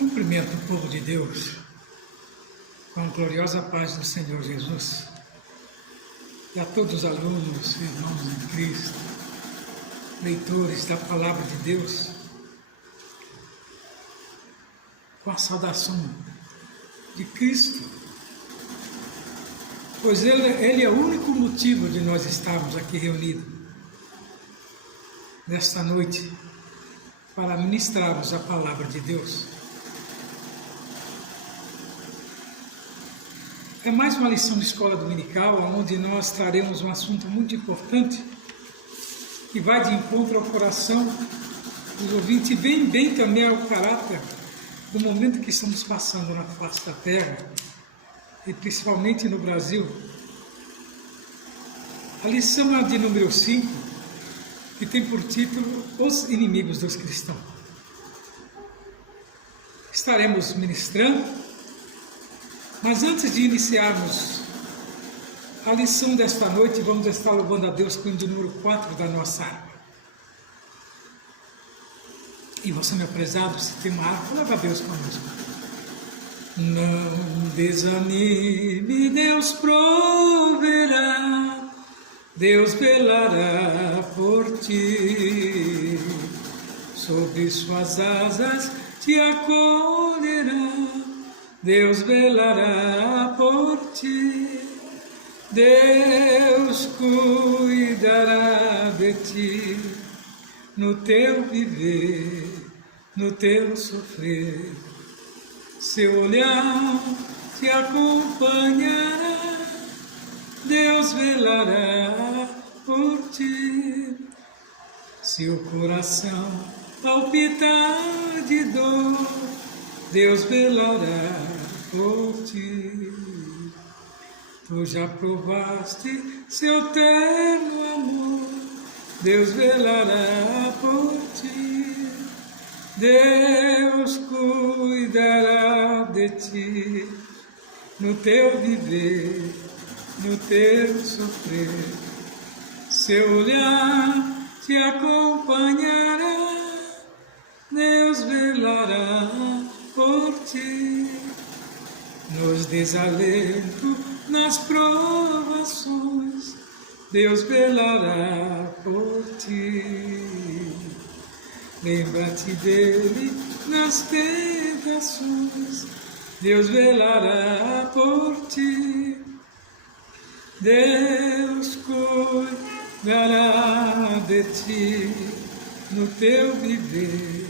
Cumprimento o povo de Deus com a gloriosa paz do Senhor Jesus e a todos os alunos, irmãos em Cristo, leitores da Palavra de Deus, com a saudação de Cristo, pois Ele é o único motivo de nós estarmos aqui reunidos nesta noite para ministrarmos a Palavra de Deus. É mais uma lição de escola dominical, onde nós traremos um assunto muito importante, que vai de encontro ao coração dos ouvintes e bem também ao caráter do momento que estamos passando na face da terra, e principalmente no Brasil. A lição é de número 5, que tem por título Os Inimigos dos Cristãos. Estaremos ministrando, mas antes de iniciarmos a lição desta noite, vamos estar louvando a Deus com o número 4 da nossa harpa. E você, meu prezado, se tem uma harpa, louva a Deus conosco. Não desanime, Deus proverá, Deus velará por ti, sob suas asas te acolherá, Deus velará por ti, Deus cuidará de ti, no teu viver, no teu sofrer, seu olhar te acompanhará, Deus velará por ti. Se o coração palpitar de dor, Deus velará por ti. Tu já provaste seu terno amor, Deus velará por ti. Deus cuidará de ti, no teu viver, no teu sofrer. Seu olhar te acompanhará, Deus velará por ti. Nos desalentos, nas provações, Deus velará por ti. Lembra-te dele nas tentações, Deus velará por ti. Deus cuidará de ti, no teu viver,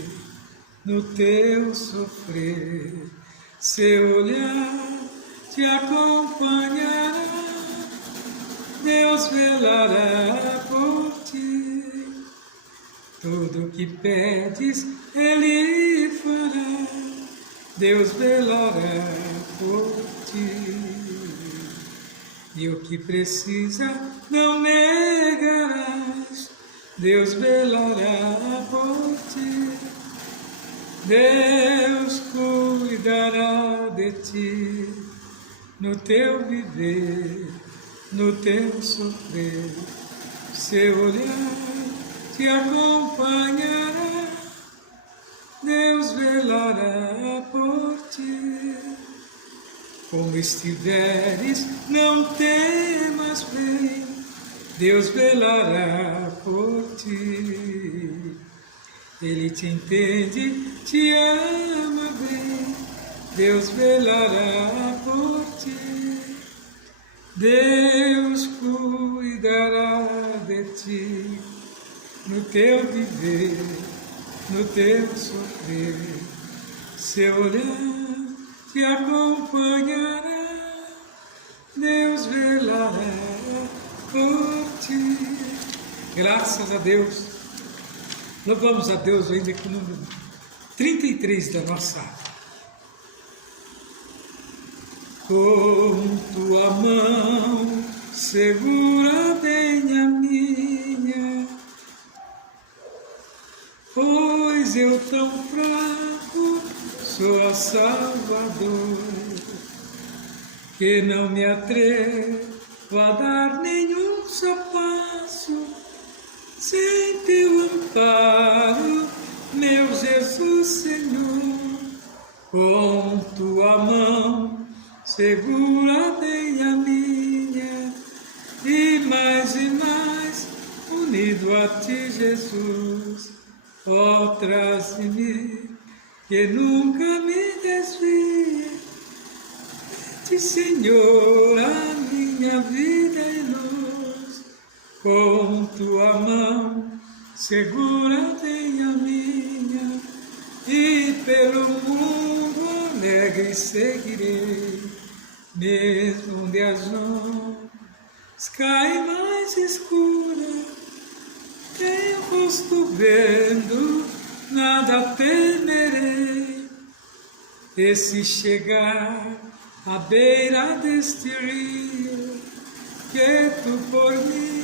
no teu sofrer. Seu olhar te acompanhará, Deus velará por ti. Tudo que pedes, Ele fará, Deus velará por ti. E o que precisa, não negarás, Deus velará por ti. Deus cuidará de ti, no teu viver, no teu sofrer. Seu olhar te acompanhará, Deus velará por ti. Como estiveres, não temas, vem, Deus velará por ti. Ele te entende, te ama bem, Deus velará por ti. Deus cuidará de ti, no teu viver, no teu sofrer. Seu olhar te acompanhará, Deus velará por ti. Graças a Deus. Louvamos a Deus ainda com o número 33 da nossa harpa. Com tua mão segura bem a minha, pois eu tão fraco sou a Salvador, que não me atrevo a dar nenhum só passo sem teu amparo, meu Jesus Senhor. Com tua mão segura bem a minha, e mais unido a ti, Jesus, ó, traz-me, que nunca me desvie de Senhor, a minha vida e luz. Com tua mão segura bem a minha, e pelo mundo alegre seguirei, mesmo onde as nuvens caem mais escuras, tenho rosto vendo, nada temerei. E se chegar à beira deste rio, que tu por mim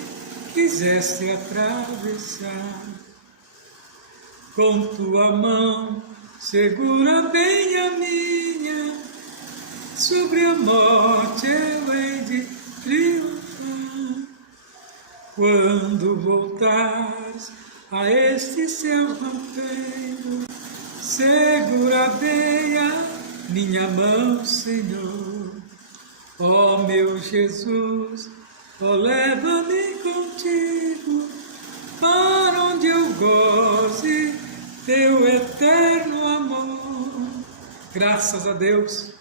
quiseste atravessar, com tua mão segura bem a minha, sobre a morte eu hei de triunfar. Quando voltares a este céu rampeiro, segura bem a minha mão, Senhor. Ó meu Jesus, ó, leva-me contigo, para onde eu goze teu eterno amor. Graças a Deus,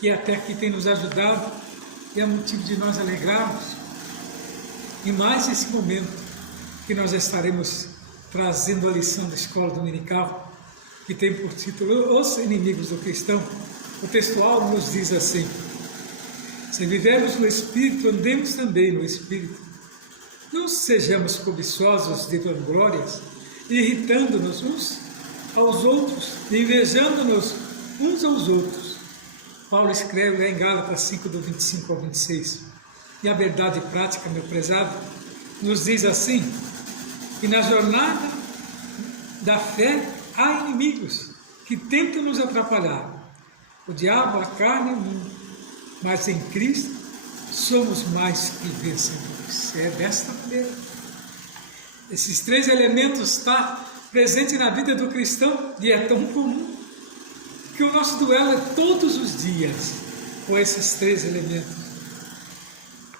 que até aqui tem nos ajudado, e é motivo de nós alegrarmos. E mais esse momento que nós estaremos trazendo a lição da escola dominical, que tem por título Os Inimigos do Cristão. O textual nos diz assim: se vivermos no Espírito, andemos também no Espírito. Não sejamos cobiçosos de vanglórias, irritando-nos uns aos outros, invejando-nos uns aos outros. Paulo escreve lá em Gálatas 5, do 25 ao 26. E a verdade prática, meu prezado, nos diz assim, que na jornada da fé há inimigos que tentam nos atrapalhar. O diabo, a carne e o mundo. Mas em Cristo somos mais que vencedores. É desta maneira. Esses três elementos estão presentes na vida do cristão e é tão comum que o nosso duelo é todos os dias com esses três elementos.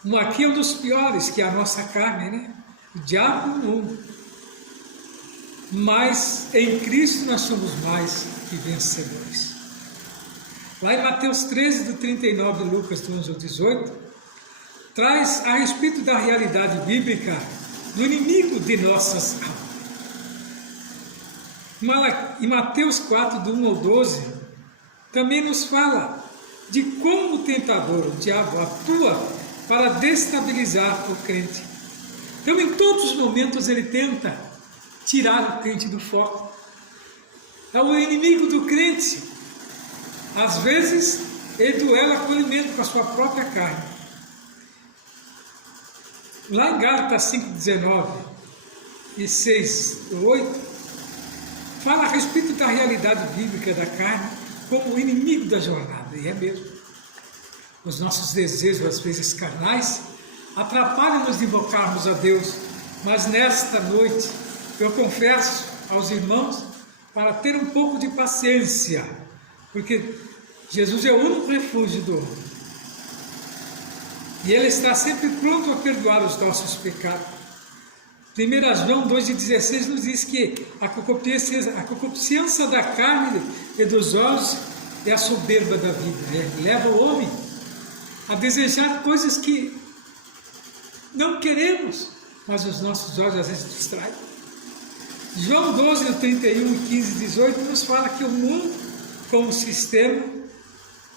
Um aqui é um dos piores, que é a nossa carne, né? O diabo e o mundo. Mas em Cristo nós somos mais que vencedores. Lá em Mateus 13, do 39 de Lucas, do 11 ao 18, traz a respeito da realidade bíblica do inimigo de nossas almas. Em Mateus 4, do 1 ao 12, também nos fala de como o tentador, o diabo, atua para destabilizar o crente. Então, em todos os momentos, ele tenta tirar o crente do foco. É o inimigo do crente. Às vezes, ele duela com o alimento, com a sua própria carne. Lá em Gálatas 5, 19 e 6, 8, fala a respeito da realidade bíblica da carne como o inimigo da jornada, e é mesmo. Os nossos desejos, às vezes carnais, atrapalham-nos de invocarmos a Deus, mas nesta noite eu confesso aos irmãos para ter um pouco de paciência, porque Jesus é o único refúgio do homem, e Ele está sempre pronto a perdoar os nossos pecados. 1 João 2,16 nos diz que a concupiscência da carne e dos olhos é a soberba da vida, leva o homem a desejar coisas que não queremos, mas os nossos olhos às vezes distraem. João 12, 31, 15, 18 nos fala que o mundo, como sistema,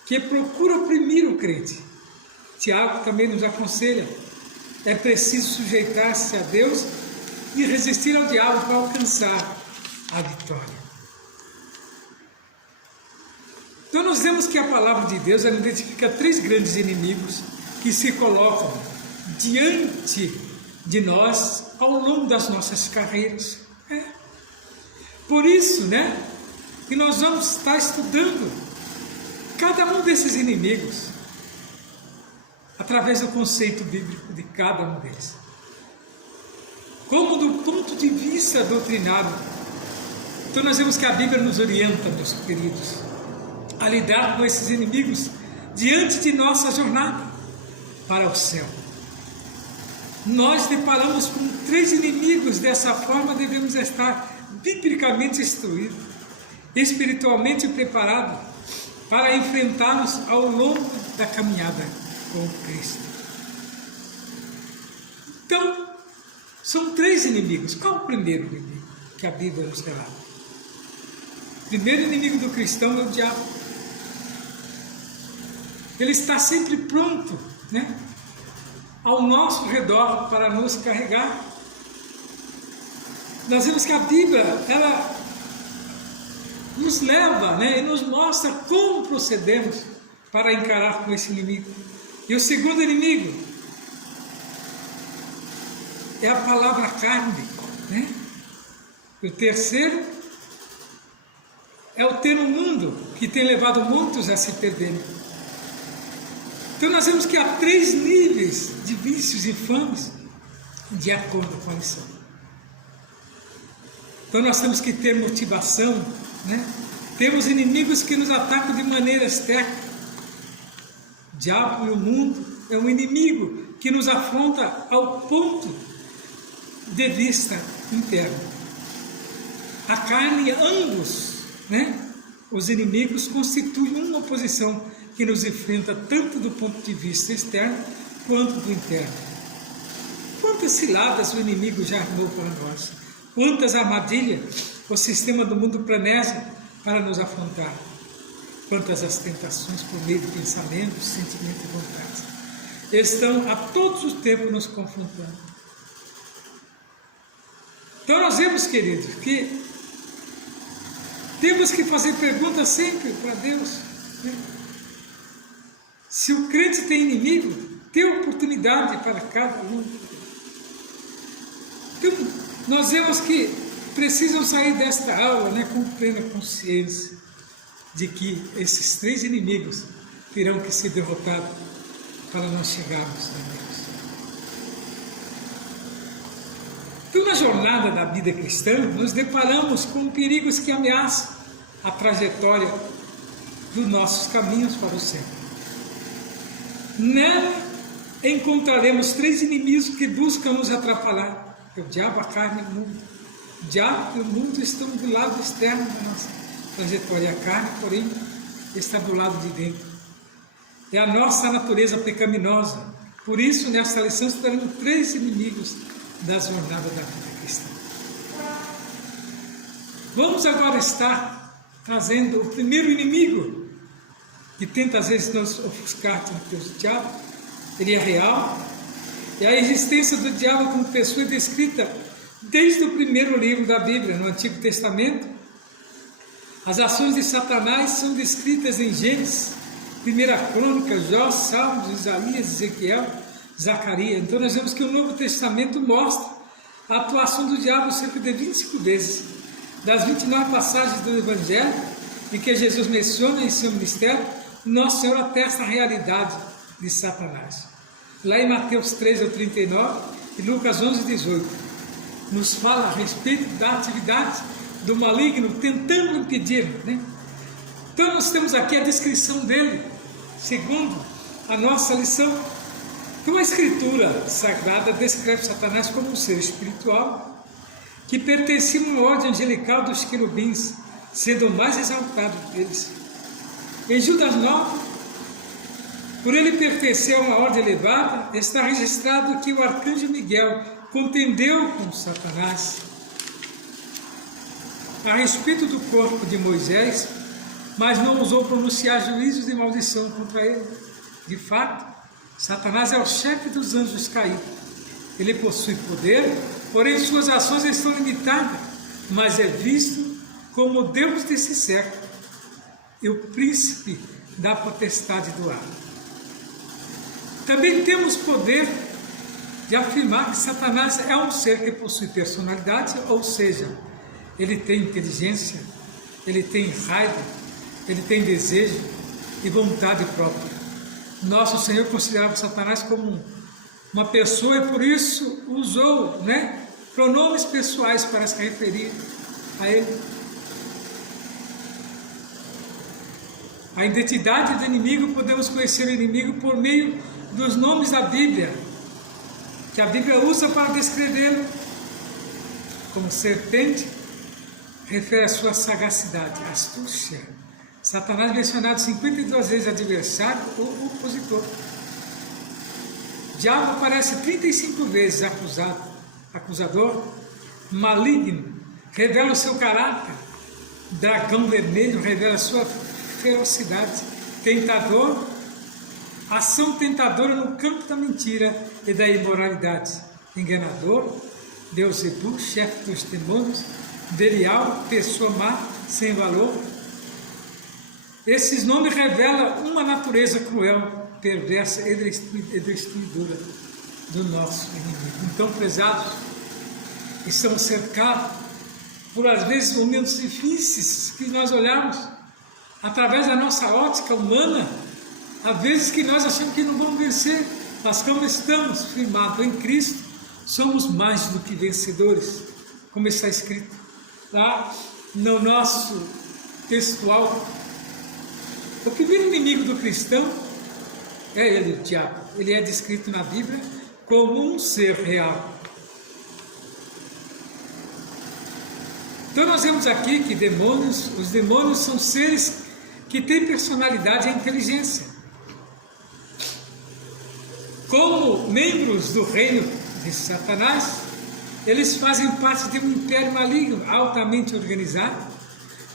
que procura oprimir o crente. Tiago também nos aconselha, é preciso sujeitar-se a Deus e resistir ao diabo para alcançar a vitória. Então nós vemos que a palavra de Deus ela identifica três grandes inimigos que se colocam diante de nós ao longo das nossas carreiras. Por isso, que nós vamos estar estudando cada um desses inimigos através do conceito bíblico de cada um deles. Como do ponto de vista doutrinário. Então nós vemos que a Bíblia nos orienta, meus queridos. a lidar com esses inimigos diante de nossa jornada para o céu. Nós deparamos com 3 inimigos, dessa forma devemos estar biblicamente instruídos, espiritualmente preparados para enfrentá-los ao longo da caminhada com Cristo. Então, são 3 inimigos. Qual o primeiro inimigo que a Bíblia nos relata? O primeiro inimigo do cristão é o diabo. Ele está sempre pronto, né, ao nosso redor para nos carregar. Nós vemos que a Bíblia, ela nos leva, né, e nos mostra como procedemos para encarar com esse inimigo. E o segundo inimigo é a palavra carne, né? E o terceiro é o ter no mundo, que tem levado muitos a se perderem. Então nós vemos que há 3 níveis de vícios infames de acordo com a lição. Então nós temos que ter motivação, né? Temos inimigos que nos atacam de maneira externa. O diabo e o mundo é um inimigo que nos afronta ao ponto de vista interno. A carne, ambos, né, os inimigos constituem uma oposição que nos enfrenta tanto do ponto de vista externo quanto do interno. Quantas ciladas o inimigo já armou para nós? Quantas armadilhas o sistema do mundo planeja para nos afrontar? Quantas as tentações por meio de pensamentos, sentimentos e vontades estão a todos os tempos nos confrontando. Então nós vemos, queridos, que temos que fazer perguntas sempre para Deus, né? Se o crente tem inimigo, tem oportunidade para cada um. Então, nós vemos que precisam sair desta aula, né, com plena consciência de que esses 3 inimigos terão que ser derrotados para nós chegarmos a Deus. Então, na jornada da vida cristã, nos deparamos com perigos que ameaçam a trajetória dos nossos caminhos para o céu. Nela encontraremos 3 inimigos que buscam nos atrapalhar: é o diabo, a carne e o mundo. O diabo e o mundo estão do lado externo da nossa trajetória. A carne, porém, está do lado de dentro. É a nossa natureza pecaminosa. Por isso, nesta lição, estaremos 3 inimigos da jornada da vida cristã. Vamos agora estar trazendo o primeiro inimigo, que tenta às vezes nos ofuscar diante do diabo. Ele é real, e a existência do diabo como pessoa é descrita desde o primeiro livro da Bíblia, no Antigo Testamento. As ações de Satanás são descritas em Gênesis, 1 Crônica, Jó, Salmos, Isaías, Ezequiel, Zacarias. Então nós vemos que o Novo Testamento mostra a atuação do diabo cerca de 25 vezes. Das 29 passagens do Evangelho em que Jesus menciona em seu ministério, Nosso Senhor atesta a realidade de Satanás. Lá em Mateus 13 ao 39 e Lucas 11, 18, nos fala a respeito da atividade do maligno tentando impedir, né? Então nós temos aqui a descrição dele, segundo a nossa lição. Então a Escritura Sagrada descreve Satanás como um ser espiritual que pertencia a uma ordem angelical dos querubins, sendo o mais exaltado deles. Em Judas 9, por ele pertencer a uma ordem elevada, está registrado que o arcanjo Miguel contendeu com Satanás a respeito do corpo de Moisés, mas não ousou pronunciar juízos de maldição contra ele. De fato, Satanás é o chefe dos anjos caídos. Ele possui poder, porém suas ações estão limitadas, mas é visto como o Deus desse século e o príncipe da potestade do ar. Também temos poder de afirmar que Satanás é um ser que possui personalidade, ou seja, ele tem inteligência, ele tem raiva, ele tem desejo e vontade própria. Nosso Senhor considerava Satanás como uma pessoa e por isso usou, né, pronomes pessoais para se referir a ele. A identidade do inimigo, podemos conhecer o inimigo por meio dos nomes da Bíblia, que a Bíblia usa para descrevê-lo. Como serpente, refere a sua sagacidade, astúcia. Satanás é mencionado 52 vezes adversário ou opositor. Diabo aparece 35 vezes acusador, maligno, revela o seu caráter. Dragão vermelho revela a sua ferocidade. Tentador, ação tentadora no campo da mentira e da imoralidade. Enganador, Beelzebul, chefe dos demônios. Belial, pessoa má, sem valor. Esses nomes revelam uma natureza cruel, perversa e destruidora do nosso inimigo. Então, prezados, estamos cercados por, às vezes, momentos difíceis que nós olhamos através da nossa ótica humana. Há vezes que nós achamos que não vamos vencer, mas como estamos firmados em Cristo, somos mais do que vencedores, como está escrito lá no nosso textual. O primeiro inimigo do cristão é ele, o diabo. Ele é descrito na Bíblia como um ser real. Então nós vemos aqui que os demônios são seres que têm personalidade e inteligência. Como membros do reino de Satanás, eles fazem parte de um império maligno, altamente organizado,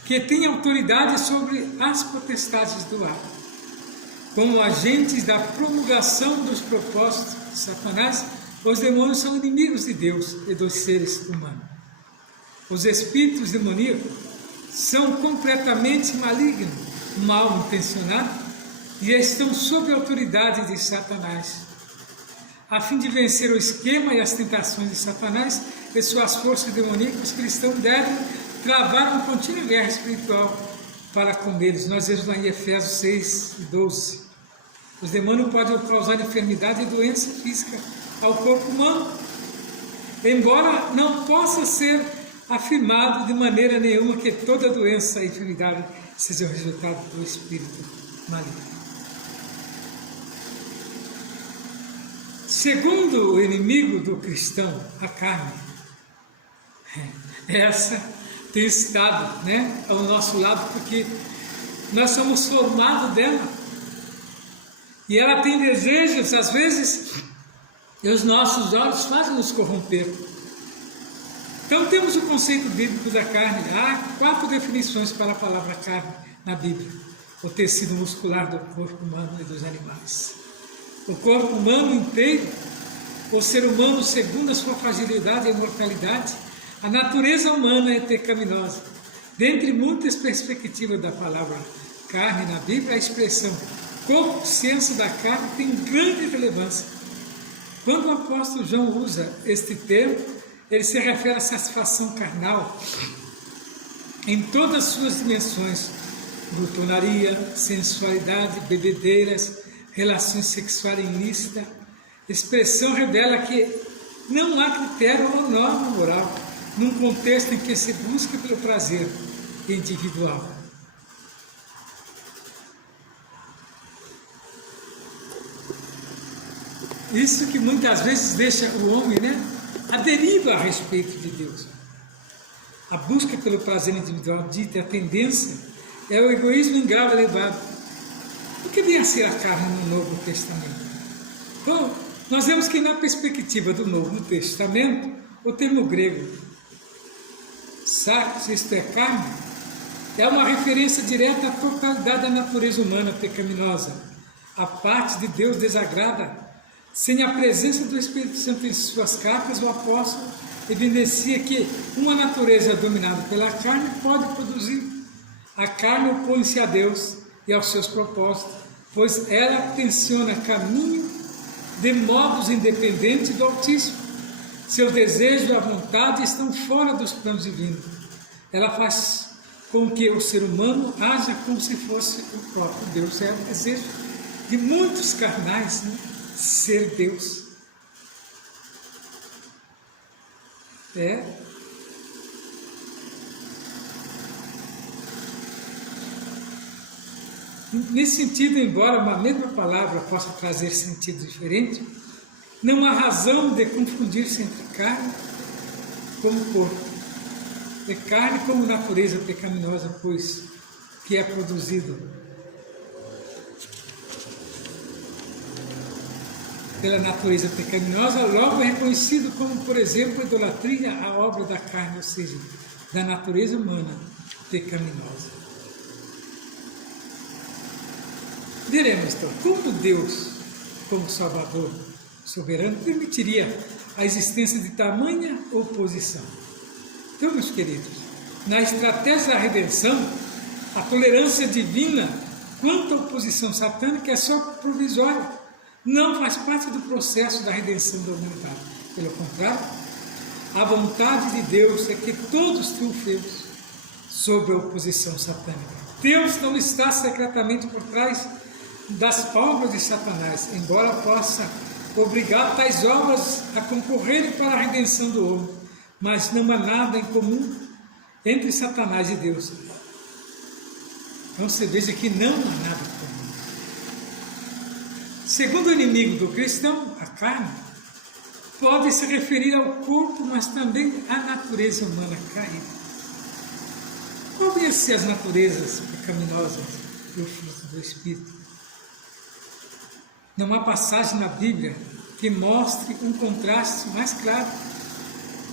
que tem autoridade sobre as potestades do ar. Como agentes da promulgação dos propósitos de Satanás, os demônios são inimigos de Deus e dos seres humanos. Os espíritos demoníacos são completamente malignos, mal intencionados, e estão sob a autoridade de Satanás. A fim de vencer o esquema e as tentações de Satanás e suas forças demoníacas, os cristãos devem travar uma contínua guerra espiritual para com eles. Nós vemos lá em Efésios 6, 12. Os demônios podem causar enfermidade e doença física ao corpo humano, embora não possa ser afirmado de maneira nenhuma que toda doença e enfermidade seja o resultado do espírito maligno. Segundo o inimigo do cristão, a carne, essa tem estado, ao nosso lado, porque nós somos formados dela. E ela tem desejos, às vezes, e os nossos olhos fazem nos corromper. Então temos o conceito bíblico da carne. Há 4 definições para a palavra carne na Bíblia. O tecido muscular do corpo humano e dos animais. O corpo humano inteiro, o ser humano segundo a sua fragilidade e mortalidade, a natureza humana é pecaminosa. Dentre muitas perspectivas da palavra carne na Bíblia, a expressão consciência da carne tem grande relevância. Quando o apóstolo João usa este termo, ele se refere à satisfação carnal em todas as suas dimensões: glutonaria, sensualidade, bebedeiras, relações sexuais ilícitas. A expressão revela que não há critério ou norma moral num contexto em que se busca pelo prazer individual. Isso que muitas vezes deixa o homem, à deriva a respeito de Deus. A busca pelo prazer individual, dita a tendência, é o egoísmo em grau elevado. O que vem a ser a carne no Novo Testamento? Bom, nós vemos que na perspectiva do Novo Testamento, o termo grego sarcos, isto é, carne, é uma referência direta à totalidade da natureza humana pecaminosa. A parte de Deus desagrada. Sem a presença do Espírito Santo em suas cartas, o apóstolo evidencia que uma natureza dominada pela carne pode produzir. A carne opõe-se a Deus e aos seus propósitos, pois ela tensiona caminho de modos independentes do Altíssimo. Seus desejos e a vontade estão fora dos planos divinos. Ela faz com que o ser humano haja como se fosse o próprio Deus. É o desejo de muitos carnais, ser Deus. Nesse sentido, embora uma mesma palavra possa trazer sentidos diferentes, não há razão de confundir-se entre carne como corpo. É carne como natureza pecaminosa, pois que é produzido pela natureza pecaminosa, logo é reconhecido como, por exemplo, a idolatria à obra da carne, ou seja, da natureza humana pecaminosa. Veremos então como Deus, como Salvador soberano, permitiria a existência de tamanha oposição. Então, meus queridos, na estratégia da redenção, a tolerância divina quanto à oposição satânica é só provisória, não faz parte do processo da redenção da humanidade. Pelo contrário, a vontade de Deus é que todos triunfemos sobre a oposição satânica. Deus não está secretamente por trás das obras de Satanás, embora possa obrigar tais obras a concorrerem para a redenção do homem, mas não há nada em comum entre Satanás e Deus. Então você veja que não há nada em comum. Segundo o inimigo do cristão, a carne, pode se referir ao corpo, mas também à natureza humana caída. Qual devem ser as naturezas pecaminosas do fruto do Espírito? Não há passagem na Bíblia que mostre um contraste mais claro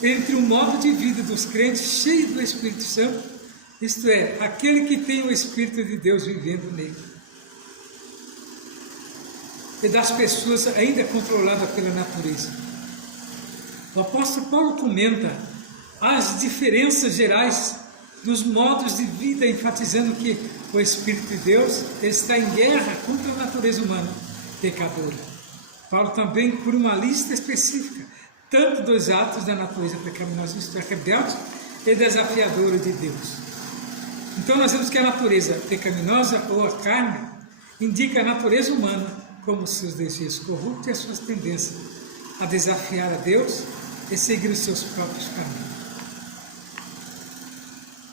entre o modo de vida dos crentes cheio do Espírito Santo, isto é, aquele que tem o Espírito de Deus vivendo nele, e das pessoas ainda controladas pela natureza. O apóstolo Paulo comenta as diferenças gerais dos modos de vida, enfatizando que o Espírito de Deus está em guerra contra a natureza humana pecadora. Paulo também por uma lista específica, tanto dos atos da natureza pecaminosa, isto é, rebelde e desafiadora de Deus. Então nós vemos que a natureza pecaminosa, ou a carne, indica a natureza humana, como seus desejos corruptos e as suas tendências a desafiar a Deus e seguir os seus próprios caminhos.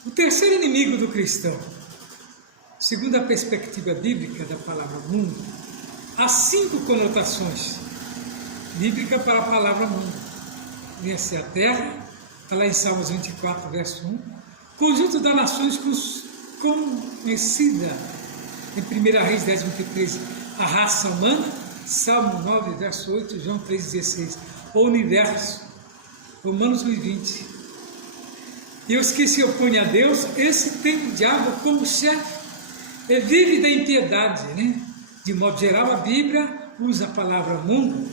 O terceiro inimigo do cristão, segundo a perspectiva bíblica da palavra mundo, há 5 conotações bíblicas para a palavra mundo. Vem a ser a terra, está lá em Salmos 24, verso 1, conjunto das nações conhecida, em 1 Reis 10, 23, a raça humana, Salmo 9, verso 8, João 3, 16, o universo, Romanos 1, 20. E os que se opõem a Deus, esse tem o diabo como chefe, e vive da impiedade, né? De modo geral, a Bíblia usa a palavra mundo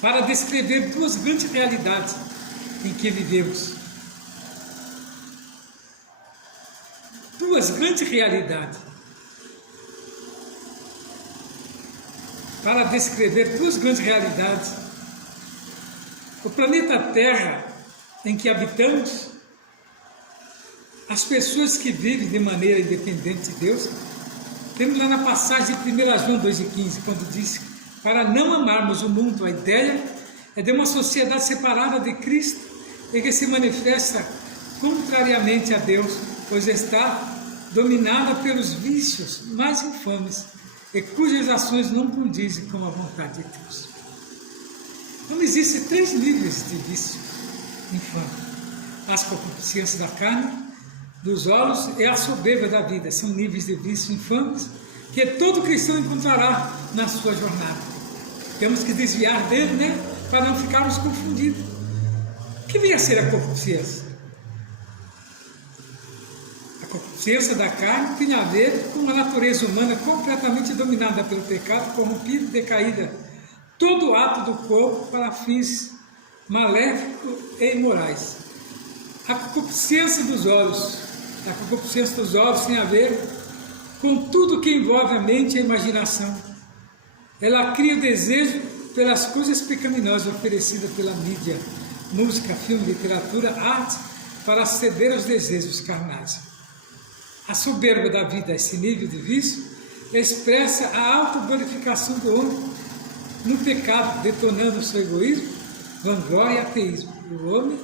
para descrever 2 grandes realidades em que vivemos. 2 grandes realidades. Para descrever 2 grandes realidades. O planeta Terra em que habitamos, as pessoas que vivem de maneira independente de Deus. Temos lá na passagem de 1 João 2,15, quando diz: para não amarmos o mundo, a ideia é de uma sociedade separada de Cristo e que se manifesta contrariamente a Deus, pois está dominada pelos vícios mais infames e cujas ações não condizem com a vontade de Deus. Então existem 3 níveis de vício infame: as concupiscências da carne, dos olhos e a soberba da vida. São níveis de vício infames que todo cristão encontrará na sua jornada. Temos que desviar dele, né? Para não ficarmos confundidos. O que vem a ser a concupiscência? A concupiscência da carne tem a ver com a natureza humana completamente dominada pelo pecado, corrompida e decaída. Todo ato do corpo para fins maléficos e imorais. A concupiscência dos olhos. A concupiscência dos olhos tem a ver com tudo que envolve a mente e a imaginação. Ela cria o desejo pelas coisas pecaminosas oferecidas pela mídia, música, filme, literatura, arte, para ceder aos desejos carnais. A soberba da vida, esse nível de vício, expressa a autoglorificação do homem no pecado, detonando o seu egoísmo, vanglória e ateísmo. O homem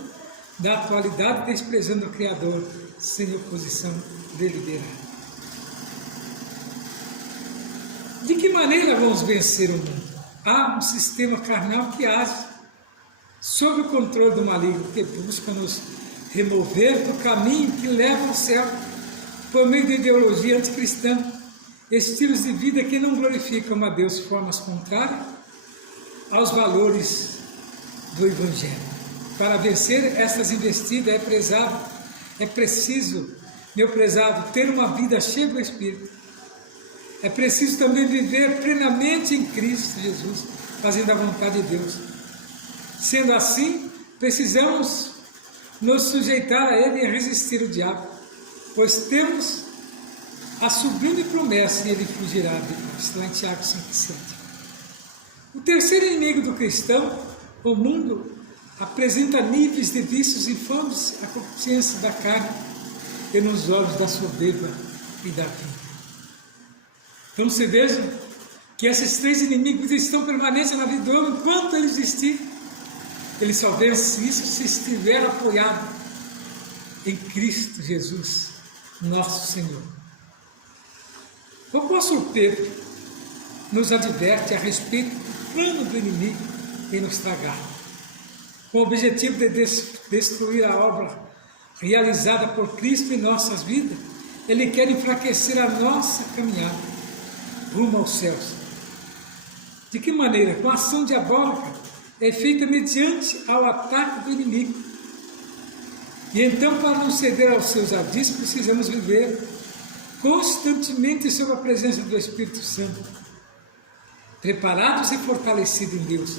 da atualidade desprezando o Criador, sem oposição deliberada. de que maneira vamos vencer o mundo? Há um sistema carnal que age sob o controle do maligno, que busca nos remover do caminho que leva ao céu, por meio da ideologia anticristã, estilos de vida que não glorificam a Deus de formas contrárias aos valores do Evangelho. Para vencer estas investidas é preciso, meu prezado, ter uma vida cheia do Espírito. É preciso também viver plenamente em Cristo Jesus, fazendo a vontade de Deus. Sendo assim, precisamos nos sujeitar a Ele e resistir o diabo, pois temos a sublime promessa e Ele fugirá de nós. Está em Tiago 5,7. O terceiro inimigo do cristão, o mundo, apresenta níveis de vícios infames, a consciência da carne e nos olhos da soberba e da vida. Então você veja que esses três inimigos estão permanentes na vida do homem enquanto ele existir. Ele só vence isso se estiver apoiado em Cristo Jesus, nosso Senhor. O apóstolo Pedro nos adverte a respeito do plano do inimigo em nos tragar, com o objetivo de destruir a obra realizada por Cristo em nossas vidas. Ele quer enfraquecer a nossa caminhada rumo aos céus. De que maneira? Com a ação diabólica é feita mediante ao ataque do inimigo. E então, para não ceder aos seus ardis, precisamos viver constantemente sob a presença do Espírito Santo, preparados e fortalecidos em Deus.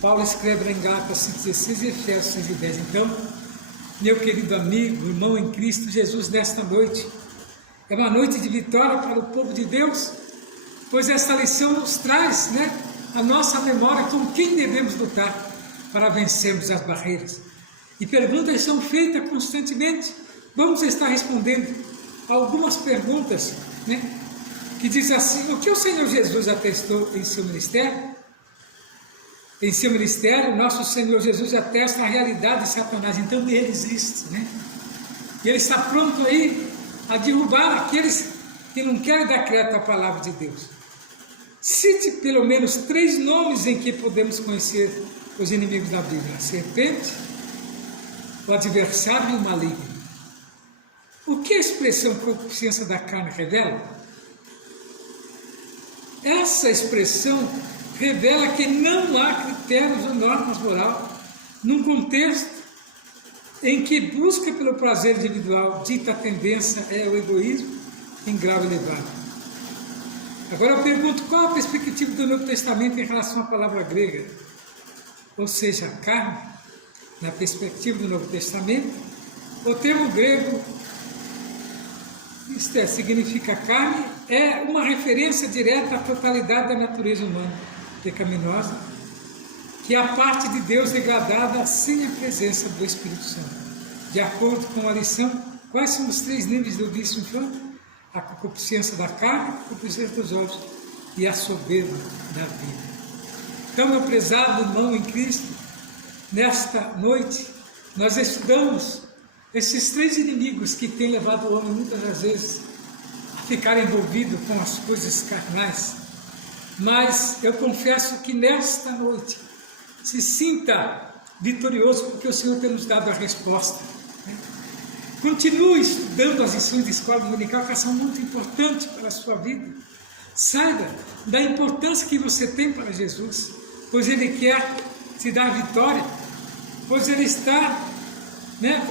Paulo escreve em Gálatas 5,16 e Efésios 6,10. Então, meu querido amigo, irmão em Cristo Jesus, nesta noite, é uma noite de vitória para o povo de Deus, pois esta lição nos traz, a nossa memória com quem devemos lutar para vencermos as barreiras. E perguntas são feitas constantemente. Vamos estar respondendo algumas perguntas, que diz assim: o que o Senhor Jesus atestou em seu ministério? Em seu ministério, nosso Senhor Jesus atesta a realidade de Satanás. Então ele existe, E ele está pronto aí a derrubar aqueles que não querem dar crédito à palavra de Deus. Cite pelo menos 3 nomes em que podemos conhecer os inimigos da Bíblia: a serpente, o adversário e o maligno. O que a expressão concupiscência da carne revela? Essa expressão revela que não há critérios ou normas morais num contexto em que busca pelo prazer individual, dita tendência é o egoísmo em grau elevado. Agora eu pergunto, qual a perspectiva do Novo Testamento em relação à palavra grega? Ou seja, a carne, na perspectiva do Novo Testamento, o termo grego, significa carne, é uma referência direta à totalidade da natureza humana pecaminosa, que é a parte de Deus degradada sem a presença do Espírito Santo. De acordo com a lição, quais são os 3 níveis do vício infame? A concupiscência da carne, a concupiscência dos olhos e a soberba da vida. Então, meu prezado irmão em Cristo, nesta noite, nós estudamos esses 3 inimigos que têm levado o homem muitas das vezes a ficar envolvido com as coisas carnais. Mas eu confesso que nesta noite se sinta vitorioso, porque o Senhor tem nos dado a resposta. Continue estudando as lições de escola dominical, que são muito importantes para a sua vida. Saiba da importância que você tem para Jesus, pois Ele quer te dar vitória, pois Ele está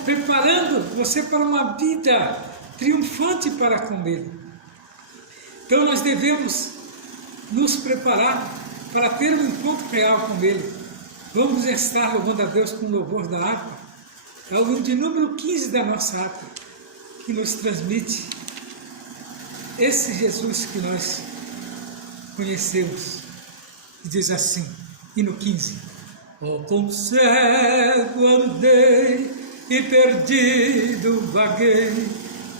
preparando você para uma vida triunfante para com Ele. Então nós devemos nos preparar para ter um encontro real com Ele. Vamos estar louvando a Deus com o louvor da harpa. É o de número 15 da nossa harpa, que nos transmite esse Jesus que nós conhecemos. E diz assim, hino 15: ó, quão cego andei e perdido vaguei,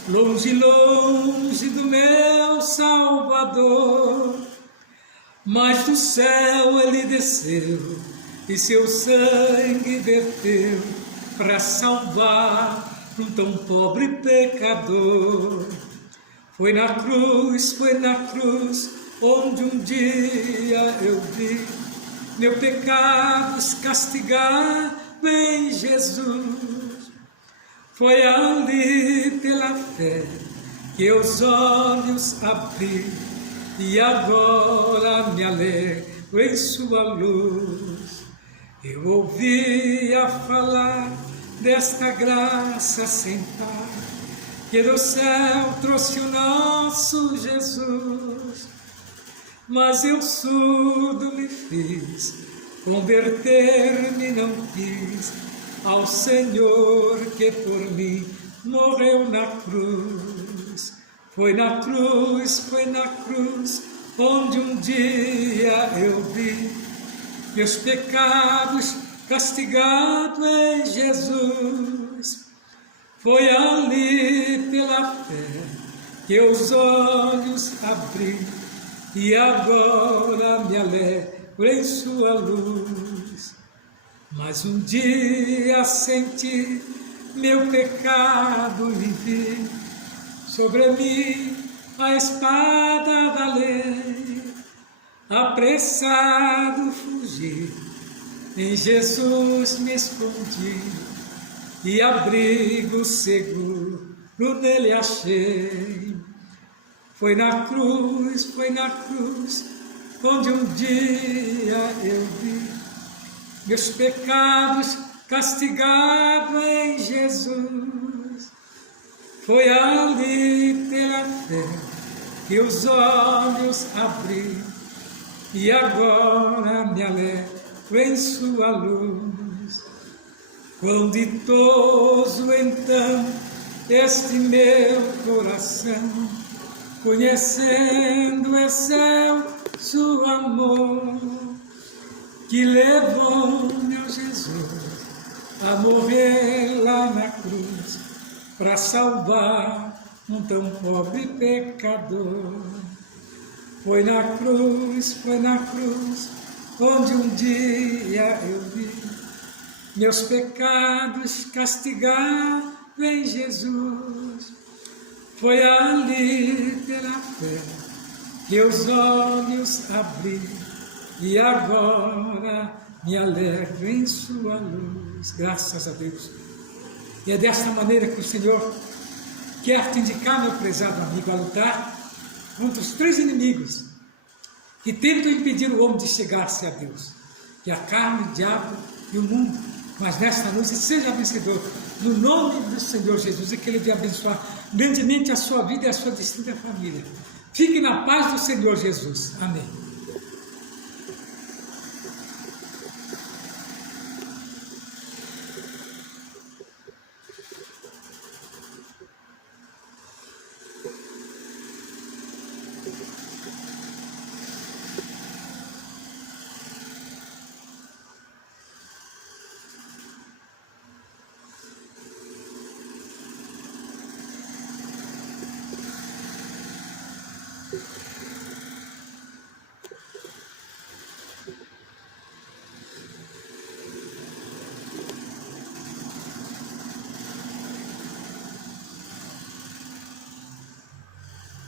longe, longe do meu Salvador, mas do céu ele desceu e seu sangue verteu para salvar um tão pobre pecador. Foi na cruz, onde um dia eu vi meu pecado castigado em Jesus. Foi ali pela fé que os olhos abri, e agora me alegro em sua luz. Eu ouvia falar desta graça sem par, que do céu trouxe o nosso Jesus. Mas eu surdo me fiz, converter-me não quis ao Senhor que por mim morreu na cruz. Foi na cruz, onde um dia eu vi meus pecados castigados em Jesus. Foi ali pela fé que os olhos abri, e agora me alegro em sua luz. Mas um dia senti meu pecado e vi sobre mim a espada da lei. Apressado fugi, em Jesus me escondi, e abrigo seguro nele achei. Foi na cruz, onde um dia eu vi meus pecados castigados em Jesus. Foi ali pela fé que os olhos abri, e agora me alegro em sua luz. Quão ditoso então este meu coração, conhecendo esse seu amor, que levou-me a Jesus a morrer lá na cruz, para salvar um tão pobre pecador. Foi na cruz, onde um dia eu vi meus pecados castigados em Jesus. Foi ali pela fé que os olhos abri, e agora me alegro em sua luz. Graças a Deus. E é desta maneira que o Senhor quer te indicar, meu prezado amigo, a lutar contra os três inimigos que tentam impedir o homem de chegar-se a Deus, que é a carne, o diabo e o mundo. Mas nesta noite seja vencedor, no nome do Senhor Jesus, e que Ele venha abençoar grandemente a sua vida e a sua distinta família. Fique na paz do Senhor Jesus. Amém.